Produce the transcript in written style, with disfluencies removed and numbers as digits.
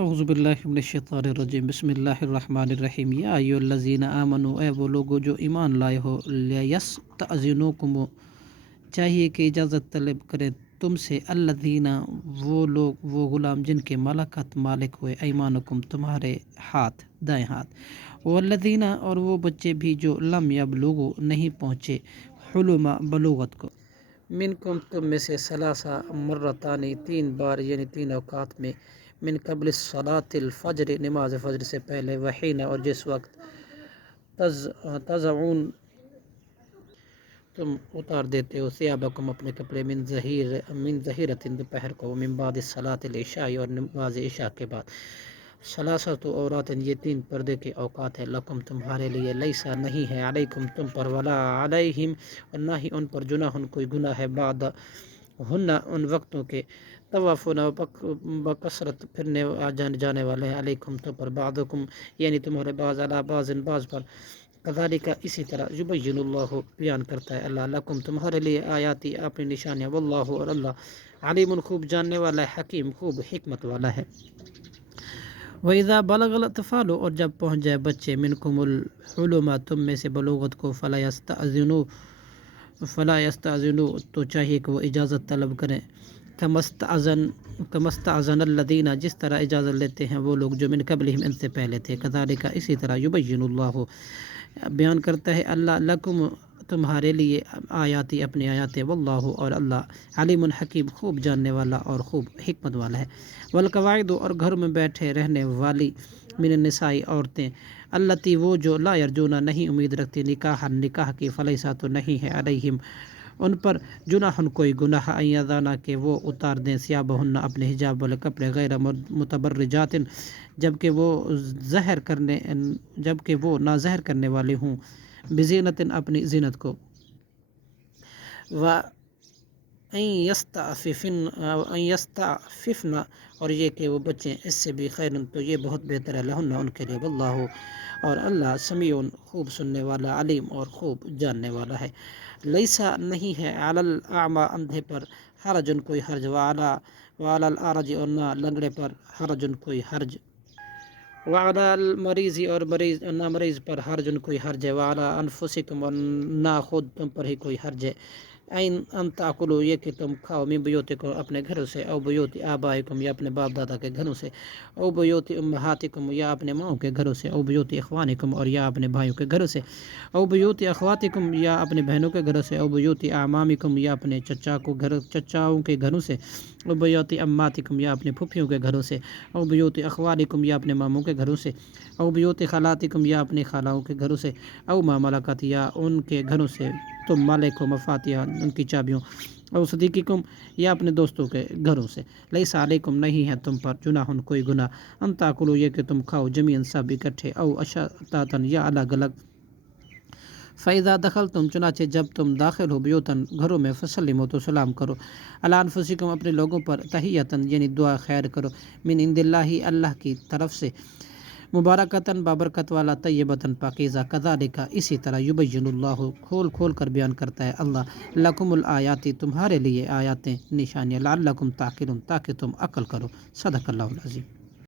اعوذ باللہ من الشیطان الرجیم بسم اللہ الرحمن الرحیم یا ایھا الذین آمنوا، اے وہ لوگو جو ایمان لائے ہو، لیستأذنوکم چاہیے کہ اجازت طلب کریں تم سے، الذین وہ لوگ، وہ غلام جن کے ملکت مالک ہوئے، ایمانکم تمہارے ہاتھ، دائیں ہاتھ، والذین اور وہ بچے بھی جو لم یبلغوا نہیں پہنچے، حلم بلوغت کو، منکم تم میں سے، ثلاثہ مرتان تین بار، یعنی تین اوقات میں، من قبل صلاۃ الفجر نماز فجر سے پہلے، وحین اور جس وقت، تضعون تم اتار دیتے ہو، ثیابکم اپنے کپڑے، من ظہیرۃ دوپہر کو، من بعد صلاۃ العشاء اور نماز عشاء کے بعد، ثلاثۃ عورات یہ تین پردے کے اوقات ہیں، لکم تمہارے لیے، لیسا نہیں ہے، علیکم تم پر، ولا علیہم اور نہ ہی ان پر، جناح کوئی گناہ ہے، بعد ہن ان وقتوں کے، طوافون بکثرت پھرنے جانے والے ہیں، علیکم تم پر، بعضکم یعنی تمہارے بعض، علی بعض بعض پر، کذالک اسی طرح، یبین اللہ بیان کرتا ہے اللہ، لکم تمہارے لیے، آیاتی اپنی نشانیاں، واللہ اور اللہ، علیم خوب جاننے والا ہے، حکیم خوب حکمت والا ہے۔ وَإِذَا بَلَغَ الْأَطْفَالُ اور جب پہنچ جائے بچے، مِنْكُمُ الْحُلُمَ تم میں سے بلوغت کو، فَلَا يَسْتَأْذِنُوا تو چاہیے کہ وہ اجازت طلب کریں، كَمَا اسْتَأْذَنَ الَّذِينَ جس طرح اجازت لیتے ہیں وہ لوگ جو من قبلہم ان سے پہلے تھے، كذلك اسی طرح، يبين اللہ بیان کرتا ہے اللہ، لکم تمہارے لیے، آیاتی اپنی آیاتیں، واللہ اور اللہ، علیم حکیم خوب جاننے والا اور خوب حکمت والا ہے۔ والقواعد اور گھروں میں بیٹھے رہنے والی، من النساء عورتیں، اللتی وہ جو، لا یرجون نہیں امید رکھتی، نکاح کی، فلیسا تو نہیں ہے، علیہم ان پر، جناح کوئی گناہ، ان یضعن کہ وہ اتار دیں، ثیابہن اپنے حجاب والے کپڑے، غیر متبرجات جبکہ وہ نہ ظاہر کرنے والے ہوں، بزینت اپنی زینت کو، ان یستعففن اور یہ کہ وہ بچیں، اس سے بھی خیرن تو یہ بہت بہتر ہے، لہن ان کے لیے، واللہ اور اللہ، سمیع خوب سننے والا، علیم اور خوب جاننے والا ہے۔ لیسا نہیں ہے، علی الاعمی اندھے پر، حرجن کوئی حرج، وعلی الاعرج اور نہ لنگڑے پر، حرجن کوئی حرج، وعلی المریض اور نہ مریض پر، حرجن کوئی حرج ہے، وعلی انفسکم اور نہ خود تم پر ہی کوئی حرج ہے، ان تاکلوا یہ کہ تم کھاؤ، من بیوتکم اپنے گھروں سے، او بیوت آبائکم یا اپنے باپ دادا کے گھروں سے، او بیوت امہاتکم یا اپنے ماؤں کے گھروں سے، او بیوت اخوانکم اور یا اپنے بھائیوں کے گھروں سے، او بیوت اخواتکم یا اپنے بہنوں کے گھروں سے، او بیوت اعمامکم یا اپنے چچاؤں کے گھروں سے، او بیوت اماتکم یا اپنے پھوپھیوں کے گھروں سے، او بیوت اخوالکم یا اپنے ماموں کے گھروں سے، او بیوت خالاتکم یا اپنے خالاؤں کے گھروں سے، او ما ملکت یا ان کے گھروں سے تم مالک ہو، مفاتیح ان کی چابیوں، او صدیقکم یا اپنے دوستوں کے گھروں سے، لیس علیکم نہیں ہے تم پر، جناح کوئی گناہ، ان تاکلوا یہ کہ تم کھاؤ، جمیعاً سب اکٹھے، او اشتاتاً یا الگ الگ، فَإِذَا دَخَلْتُمْ چنانچہ جب تم داخل ہو، بیوتاً گھروں میں، فَسَلِّمُوا تو سلام کرو، علی انفسکم اپنے لوگوں پر، تحیۃً یعنی دعا خیر کرو، من عند اللہ اللہ کی طرف سے، مبارکتاً بابرکت والا، طیبتاً پاکیزہ، کذالک اسی طرح، یبین اللہ کھول کر بیان کرتا ہے اللہ، لکم الآیات تمہارے لیے آیاتیں، نشانیاں، لعلکم تعقلون تاکہ تم عقل کرو، صدق اللہ العظیم۔